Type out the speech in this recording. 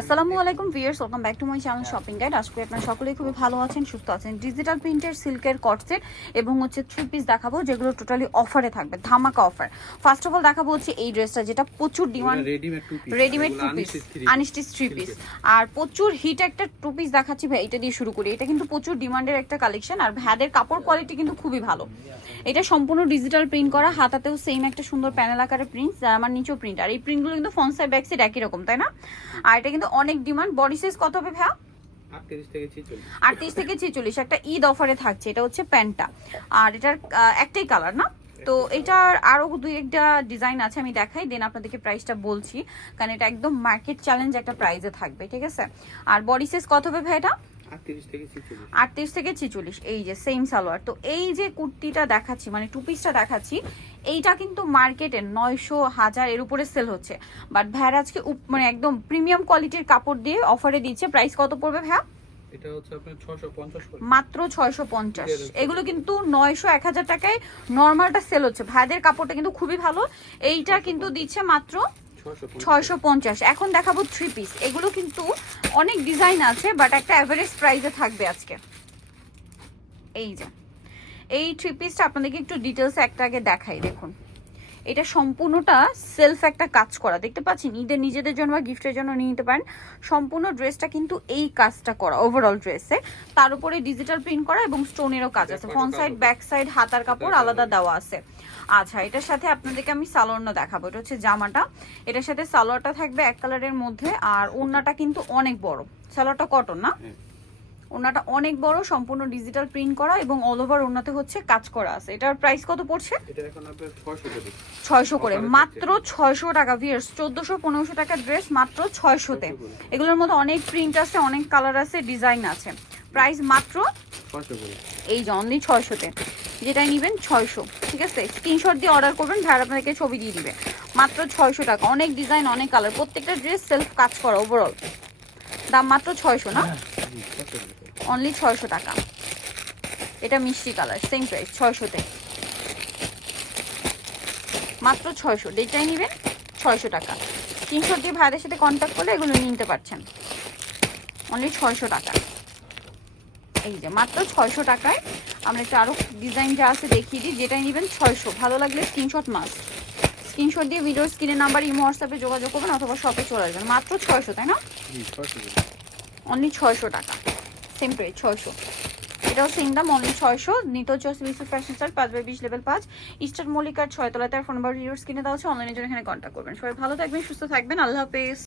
আসসালামু আলাইকুম viewers, welcome back to my channel shopping guide. আশা করি আপনারা সকলেই খুবই ভালো আছেন, সুস্থ আছেন। ডিজিটাল প্রিন্টের সিল্কের কটসেট এবং হচ্ছে 3 পিস দেখাবো, যেগুলো টোটালি অফারে থাকবে, ধামাকা অফার। ফার্স্ট অফ অল দেখাবো হচ্ছে এই ড্রেসটা, যেটা প্রচুর demand, readymade 2 piece, unstitch 3 piece, আর প্রচুর হিট একটা 2 পিস দেখাচ্ছি ভাই। এটা দিয়ে শুরু করি। এটা কিন্তু প্রচুর ডিমান্ডের একটা কালেকশন, আর ভ্যাদের কাপড় কোয়ালিটি কিন্তু খুবই ভালো। এটা সম্পূর্ণ ডিজিটাল প্রিন্ট করা, হাতাতেও সেম একটা সুন্দর প্যানেল আকারের প্রিন্ট, যার আমার নিচেও প্রিন্ট। আর এই প্রিন্টগুলো কিন্তু ফ্রন্ট সাইড ব্যাক সাইড একই রকম, তাই না? আর এটা কিন্তু অনেক ডিমান্ড। বডি সাইজ কত হবে ভাইয়া? 38 থেকে 46। একটা ঈদ অফারে থাকছে। এটা হচ্ছে প্যান্টটা, আর এটার একটাই কালার না, তো এটার আরো দুই একটা ডিজাইন আছে, আমি দেখাই, দেন আপনাদেরকে প্রাইসটা বলছি, কারণ এটা একদম মার্কেট চ্যালেঞ্জ একটা প্রাইসে থাকবে, ঠিক আছে? আর বডি সাইজ কত হবে ভাই? এটা 38 থেকে 46। এই যে সেম সালোয়ার। তো এই যে কুর্তিটা দেখাচ্ছি, মানে 2 পিসটা দেখাচ্ছি, এইটা কিন্তু মার্কেটে 900 1000 এর উপরে সেল হচ্ছে, বাট ভাইয়ার আজকে মানে একদম প্রিমিয়াম কোয়ালিটির কাপড় দিয়ে অফারে দিচ্ছে। প্রাইস কত পড়বে ভাইয়া? এটা হচ্ছে আপনার 650 করে, মাত্র 650। এগুলো কিন্তু 900 1000 টাকায় নরমালটা সেল হচ্ছে। ভাইদের কাপড়টা কিন্তু খুবই ভালো। এইটা কিন্তু দিচ্ছে মাত্র 650। এখন দেখাবো 3 পিস। এগুলো কিন্তু অনেক ডিজাইন আছে, বাট একটা এভারেজ প্রাইসে থাকবে আজকে। এই যে এই 3 পিসটা আপনাদেরকে একটু ডিটেলসে একটা আগে দেখাই। দেখুন, এটা সম্পূর্ণটা সেলফ একটা কাজ করা, দেখতে পাচ্ছেন? ঈদের নিজেদের জন্য বা গিফটের জন্য নিয়ে নিতে পারেন। সম্পূর্ণ ড্রেসটা কিন্তু এই কাজটা করা, ওভারঅল ড্রেসে। তার উপরে ডিজিটাল প্রিন্ট করা এবং স্টোনেরও কাজ আছে। ফ্রন্ট সাইড ব্যাক সাইড হাতার কাপড় আলাদা দেওয়া আছে। আচ্ছা, এটার সাথে আপনাদেরকে আমি সালোয়ারটা দেখাবো। এটা হচ্ছে জামাটা, এটার সাথে সালোয়ারটা থাকবে এক কালারের মধ্যে, আর ওড়নাটা কিন্তু অনেক বড়। সালোয়ারটা কটন না, ওনাটা অনেক বড়, সম্পূর্ণ ডিজিটাল প্রিন্ট করা এবং অল ওভার ওনাতে হচ্ছে কাজ করা আছে। এটার প্রাইস কত পড়ছে? এটা এখন আপনার 600 করে, মাত্র 600 টাকা। ভিউয়ার্স, 1400-1500 টাকার ড্রেস মাত্র 600 তে। এগুলোর মধ্যে অনেক প্রিন্ট আছে, অনেক কালার আছে, ডিজাইন আছে। প্রাইস মাত্র 600 করে। এই যে অনলি 600 তে, যেটাই নেবেন 600, ঠিক আছে? স্ক্রিনশট দিয়ে অর্ডার করবেন, ভাই আপনাদেরকে ছবি দিয়ে দিবে। মাত্র 600 টাকা, অনেক ডিজাইন, অনেক কালার, প্রত্যেকটা ড্রেস সেলফ কাজ করা। ওভারঅল দাম মাত্র 600 না, অনলি 600 টাকা। এটা মিষ্টি কালার, সেম প্রাইস 600 তে, মাত্র 600। যেটাই নেবেন 600 টাকা। স্ক্রিনশট দিয়ে ভাইদের সাথে কন্ট্যাক্ট করলে এগুলো নিতে পারছেন, অনলি 600 টাকা। এই যে মাত্র 600 টাকায় আমরা একটা আরো ডিজাইন যা আছে দেখিয়ে দিই। যেটাই নেবেন 600। ভালো লাগলে স্ক্রিনশট মাস্ট, স্ক্রিনশট দিয়ে ভিডিওর স্ক্রিনের নাম্বার ইমো হোয়াটসঅ্যাপে যোগাযোগ করবেন, অথবা শপে চলে আসবেন। মাত্র 600, তাই না? অনলি 600 টাকা, সেম প্রাইস 600। এটাও সেম দাম, অনলি 600। নিতে হচ্ছে Misu fashion style 5/20 level 5, eastern মল্লিকার 6 তলায়। তার ফোন নাম্বার ভিডিওর স্ক্রিনে দেওয়া আছে, অনলাইনের জন্য এখানে কন্ট্যাক্ট করবেন। সবাই ভালো থাকবেন, সুস্থ থাকবেন, আল্লাহ হাফেজ।